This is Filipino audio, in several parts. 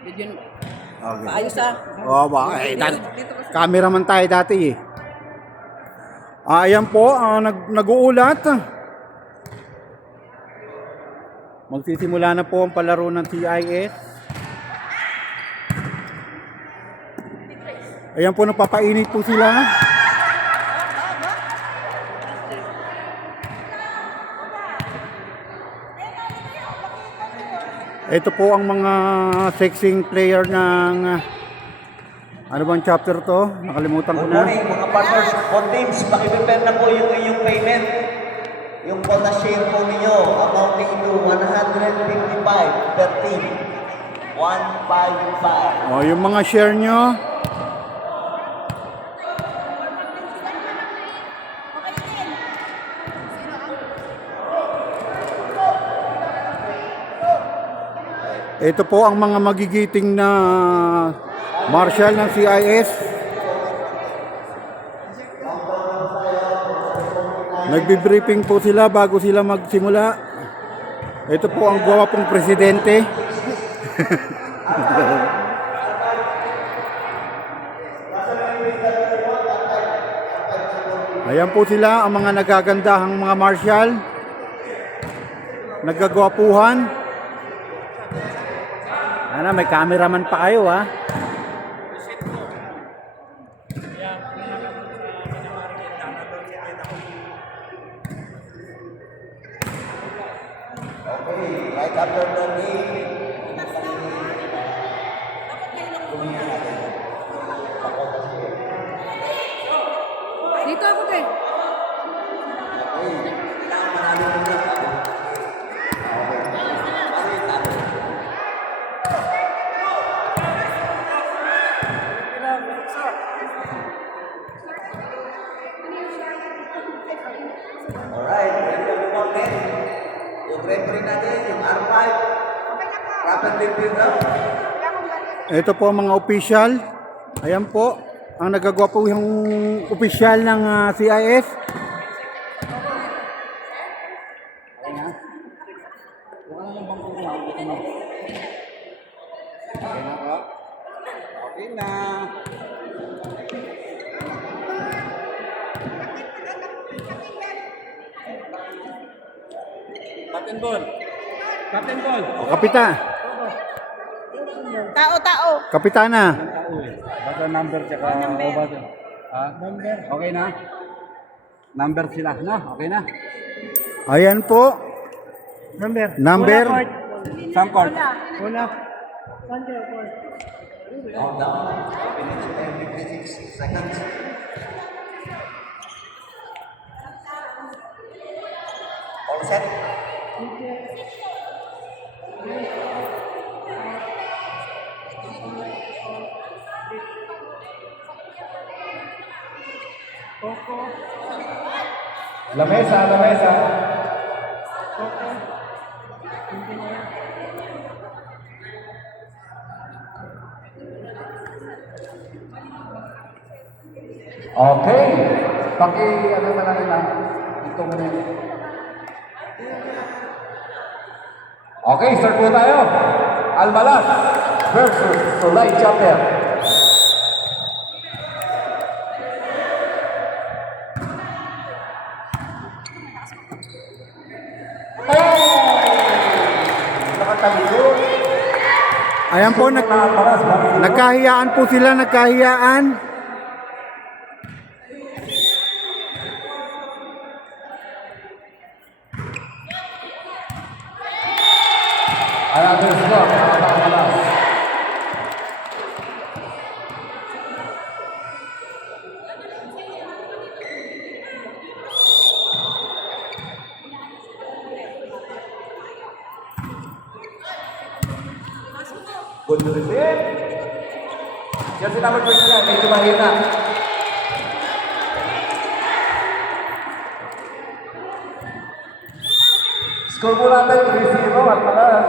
Yun, Okay. paayos ah. Oo ba? Cameraman tayo dati eh. Ayan po, nag-uulat. Magsisimula na po ang palaro ng CIS. Ayan po, nagpapainit po sila. Ito po ang mga sexing player ng ano bang chapter to? Nakalimutan ko Good na. morning mga partners. On teams, pakiprepare na po yung inyong payment. Yung quota share po ninyo amounting to 155 per team. 155. O, yung mga share nyo. Ito po ang mga magigiting na marshal ng CIS. Nagbi-briefing po sila bago sila magsimula. Ito po ang gwapong presidente. Ayan po sila ang mga nagagandahang mga marshal. Nagagwapuhan. Ano, may cameraman pa kayo ha. Okay, right after the game. Dito ako kay. Alright, ready na po ulit. Yung referee natin, yung R5. Rapid midfield up. Ito po ang mga official. Ayan po ang nagagwapo yung official ng CIS. Okay na. Captain Ball. Captain Ball. Kapitan. Tao. Kapitana. Basta number tsaka over. Ha? Number. Okay na? Number sila, na? Okay na? Ayan po. Number. Sam court. Countdown. 56 seconds. All set? Lamesa, lamesa. Okay. Ano na lang na? Ito mo na. Okay, start po tayo. Almalas versus Solay Chapter. Ayan po, nagkahiyaan po sila, nagkahiyaan. Another stop. Almalas. Good to receive. Yan si number 29, medyo mahina. Score po natin 3-0, Almalas.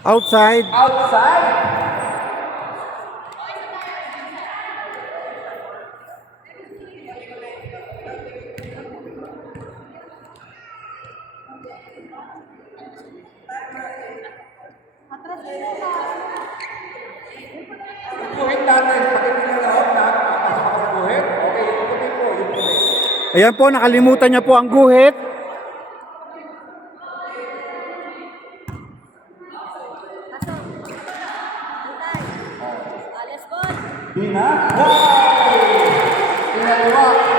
Outside. Outside. Guhit natin. Pakita nyo lahat na. Pasok ako sa guhit. Okay, yung puti po. Yung puti. Ayan po, nakalimutan niya po ang guhit. Let's go. Di na. Wow! Pinagawa.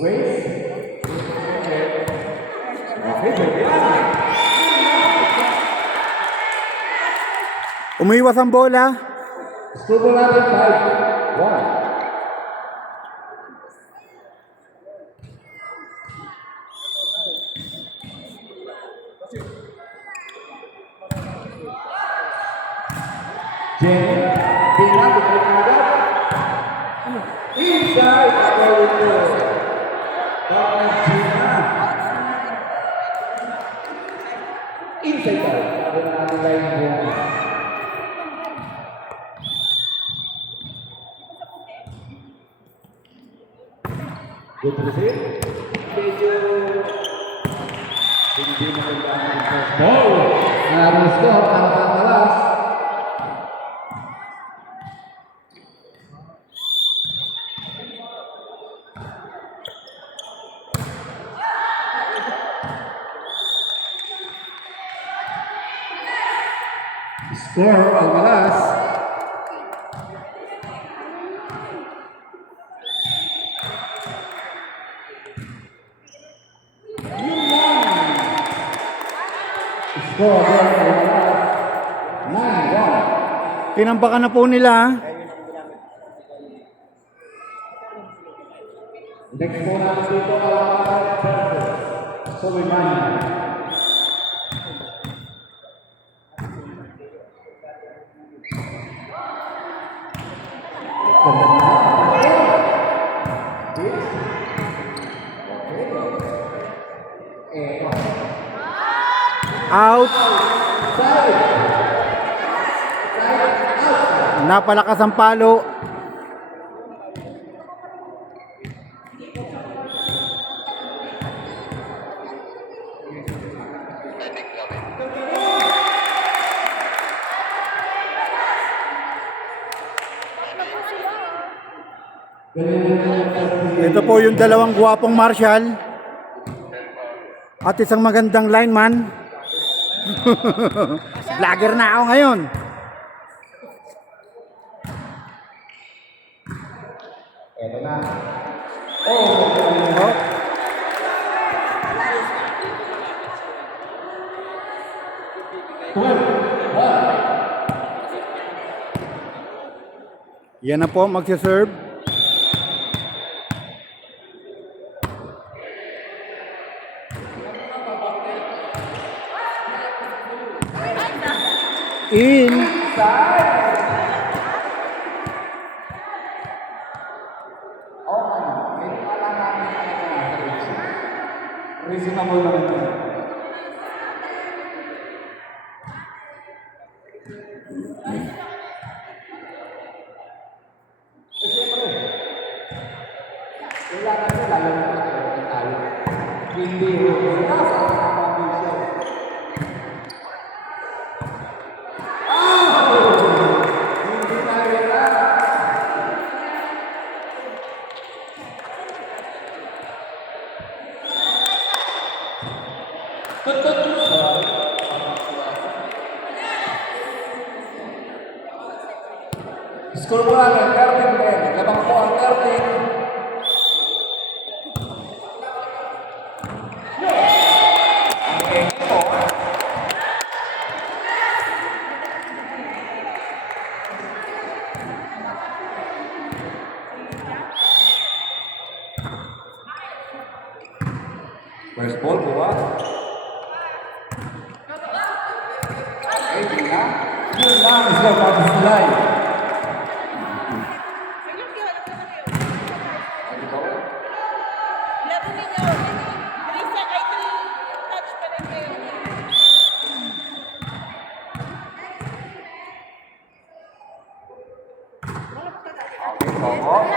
Race. Okay, baby. Umiwas ang bola. Score natin 5-1. Jenny, Tina, bukay na agad. Inside, ako ito. Bakit Gina? Inside tayo. Sabi na natin line mo. Good receive. Medyo hindi maganda ang first ball. Ang score para Patalas. Score Almalas. Score Almalas. 9-1. Tinambakan na po nila. Next po natin dito Almalas. Suleiman. Out. Napalakas ang palo. Ito po yung dalawang guwapong marshal at isang magandang lineman. Vlogger na ako ngayon. Ito na. Oh. Yan na po, magsiserve. In. Reasonable naman ito. Siyempre, kailangan nyo lalo na tayo. Hindi rin nasa ang condition. Hindi na rin na. Score mo natin, 13-10. Labang po ang 13. First ball, buwa. Okay, tingnan. Yun lang, isla pa sa slide. Coco.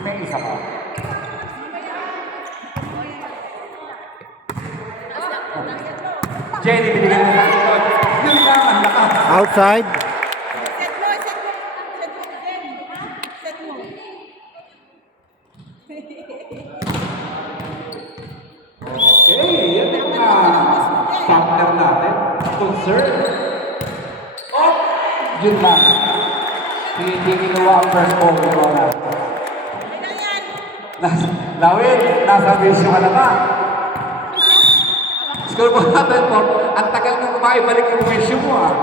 May isa pa. Jenny, binigyan mo sa likod. Yun lang, ang lakas. Outside. Set mo, set mo. Set mo, Ben. Set mo. Okay, yan yung mga partner natin. Concern. Oh! Yun lang. Hindi ginawa ang first ball. Wala. Lawin, nasa bisyo ka na ba? Score mo natin po. Ang tagal mo balik yung bisyo mo ah.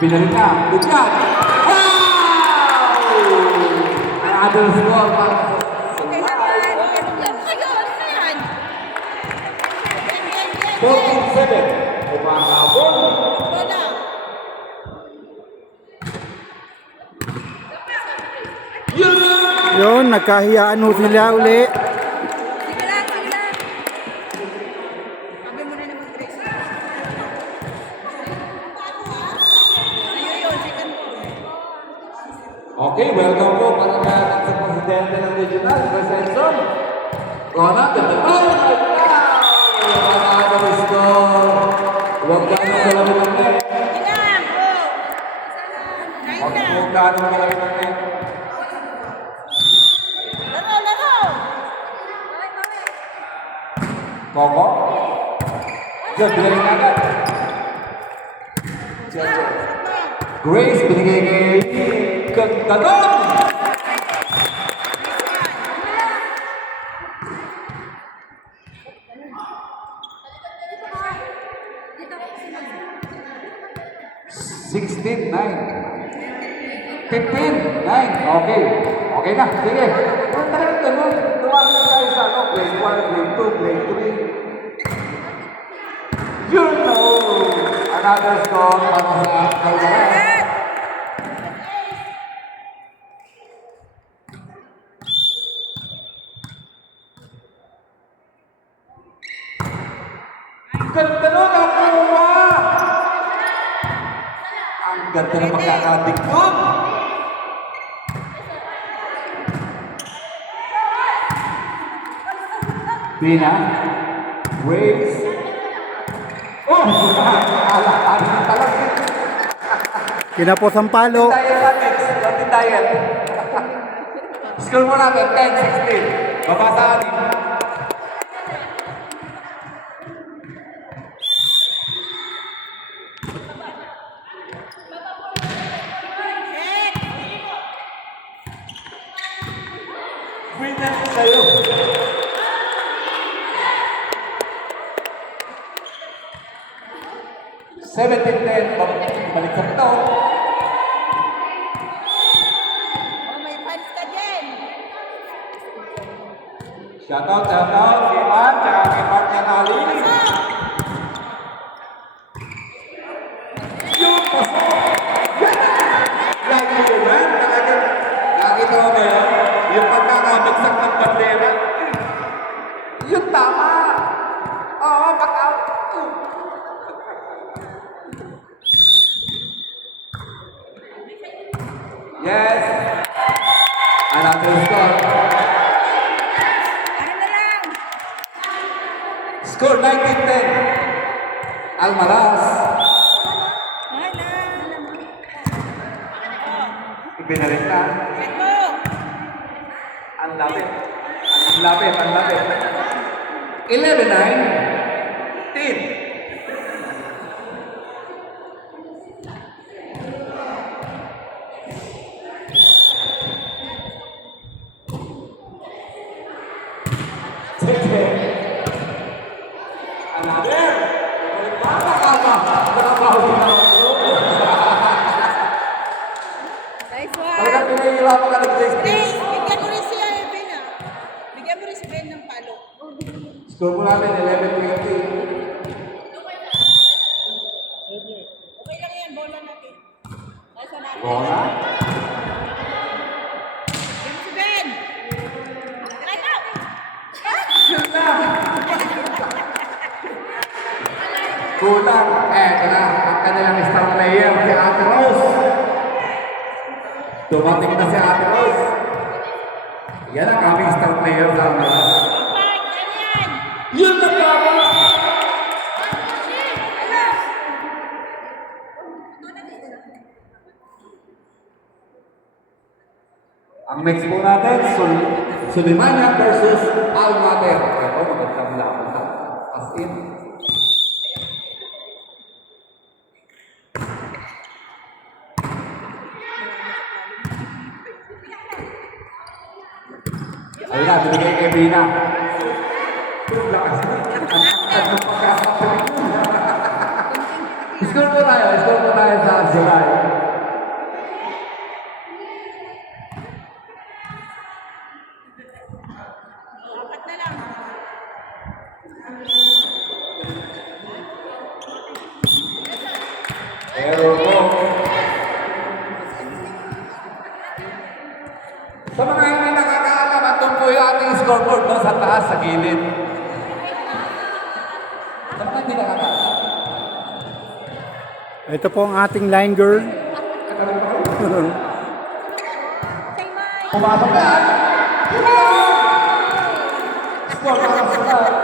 Pinalik na. Good job! Wow! Another score para sa Okay na ba? Ano kayo? Ano na yan? 14-7. Umahabol. Wala. Yun, nagkahiyaan ho sila uli. Sige lang, sige lang. Sabi mo na naman, Grace. Ayun yun, second ball. Okay, welcome po para natin sa presidente ng regional, Presenson. Rona, ganda pa! Panalo score. Huwag ka nang malaki ng net. Sige lang, bro. Kain na. Huwag ka nang malaki ng net. Laro, laro. Coco? Good, binigay na agad. Grace, binigay kay Gadon! Sixteen, 9. 15, 9. Okay. Okay na. Sige. Kung talagang ganun, tuwagin tayo sa ano, grade 1, grade 2, grade 3. You know! Another score para sa Alvarez. Ganda nun, nakuha! Ang ganda ng pagkakatikot! Bina, Grace. Oh! Talag. Kinapos ang palo. Diet natin. Latin diet. Score mo natin, 10-16. Babasa anin. Winner sa'yo. Seventeen-10. Balik sa ito. Oh, may fans ka dyan. Shoutout kay Ian, tsaka kay Mark Canali. Yung paso! Lagi mo ba? Nakita mo ba yun? Yung pagkakabagsak ng bandera. Yun tama! Oo, back-out. Yes! Another score. Ano na lang? Score 19-10. Almaraz. Ay na. Ibinarin na. Set mo. Ang lapit. Ang lapit. Ang lapit. 11-9. 10. Another. Nice one. Talagang pinahihirapan ka ng place. Hey, bigyan mo rin siya, Ben, ah. Bigyan mo rin si Ben ng palo. Score mo namin 11-20. Okay lang yan, bola natin. Nasa natin. Bola. Bigyan mo si Ben. Try mo. Kulang. Ito na. Ang kanilang star player, si Ate Ro. Dumating na si Ate Rose. Yan ang aming star player sa amin. Park, ano yan? Yun na tama! Ang next po natin, Sulimania versus Almater. Ito, magandang laban. As in. Ayun na, binigay kay Bina. Lakas na. Ang pagkakapit. Score po tayo sa July. Apat na lang. Pero po, sa mga hindi nakakaalam, andun po yung ating scoreboard no, sa taas, sa gilid. Sa mga hindi nakakaalam. Ito po ang ating line girl. Say Mike. Pumasok na! Score para sa taas.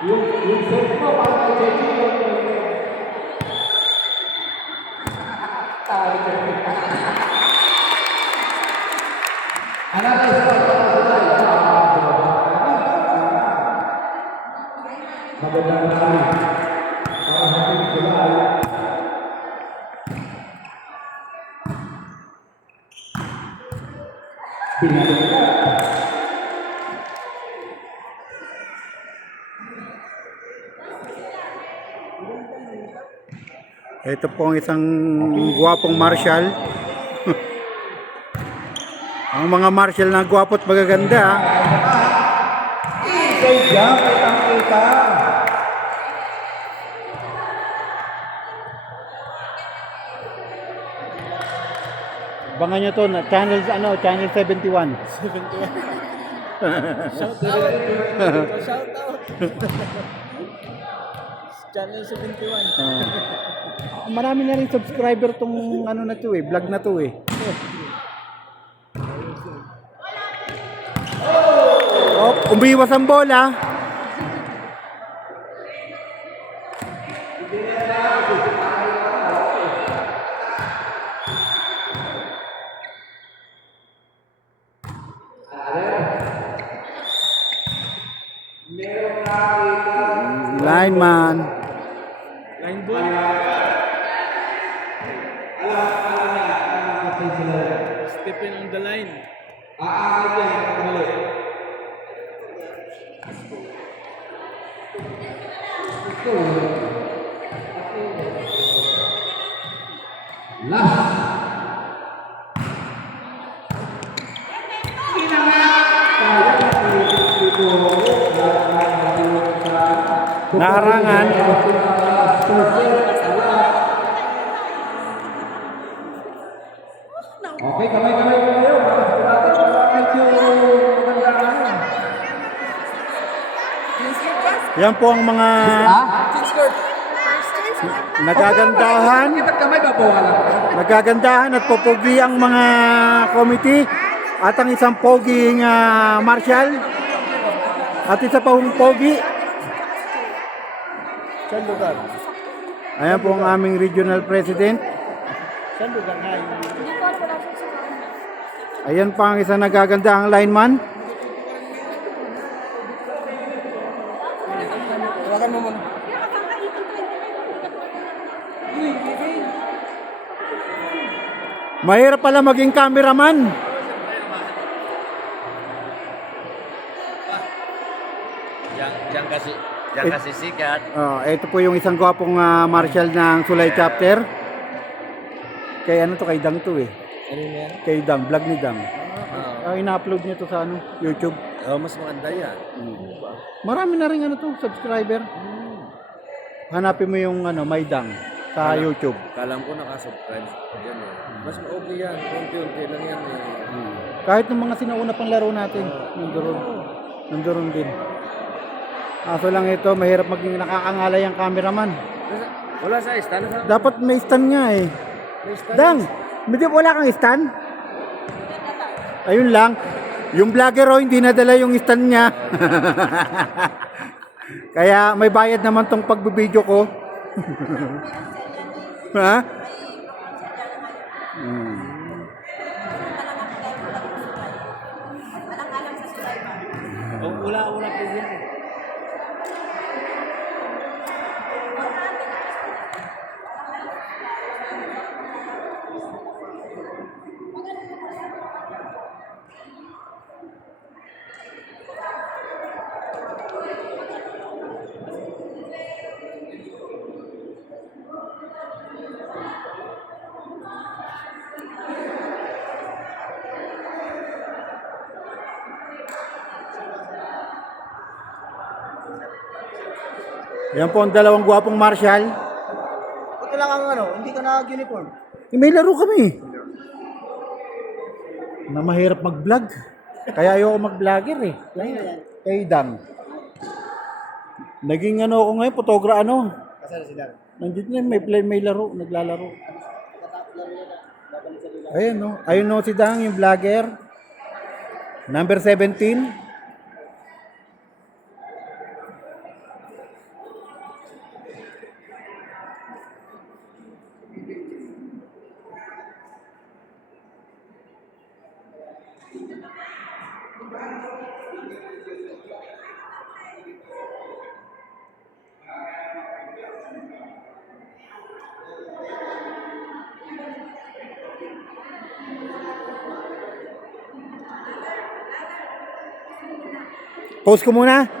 Yung set mo, para kay JJ yung magandang laban. Para sa ating sila. Ito po ang isang guwapong marshal. Ang mga marshal na gwapo at magaganda. Kay Jam, kitang-kita. Abangan nyo to, channel, channel 71. Shout out. Channel 71. Marami na rin subscriber tong ano na to vlog na to Oh, umiwas ang bola. Lineman. Line ball. Step in on the line. Naarangan. Okay, kamay-kamay ko kayo. Para sa natin, medyo maganda. Yan po ang mga nagagandahan. Kita kamay ba bawalan? Nagagandahan at popogi ang mga committee at ang isang poging marshal at isa pa hong pogi. Saan lugar? Ayan po ang aming regional president. Saan lugar nga yung... Ayan pa ang isang nagagandahang lineman. Tawagan mo muna. Mahirap pala maging cameraman. Diyan kasi sikat. Ito po yung isang gwapong marshal ng Sulay Chapter. Kay ano to, kay Dang to Ano yan? Kay Dang, vlog ni Dang. Ina-upload niya to sa YouTube. Oh, mas maganda yan. Marami na rin ano to, subscriber. Hanapin mo yung ano, Maydang sa YouTube. Kalam ko nakasubscribe. Yan, eh. Mas okay yan. Unti-unti lang yan. Eh. Kahit ng mga sinauna pang laro natin, nandoon din. Kaso lang ito, mahirap maging nakakangalay ang cameraman. Wala sa stand. Dapat may stand nga eh. May stand. Dang, medyo wala kang stand? Ayun lang. Yung vlogger oh, hindi nadala yung stand niya. Kaya may bayad naman tong pagbibideo ko. Ha? Alang-alang sa Sulaiman. Wala po yan. Yan po ang dalawang gwapong marshal. Ba't lang ang ano, hindi ka nag-uniform? May laro kami. Na mahirap mag-vlog. Kaya ayoko mag-vlogger eh. Kay Dang. Naging ano ako ngayon, photographer ano. Kasal sila. Nandito na may laro, naglalaro. Ayun no. Ayun no si Dang, yung vlogger. Number 17. Post ko muna.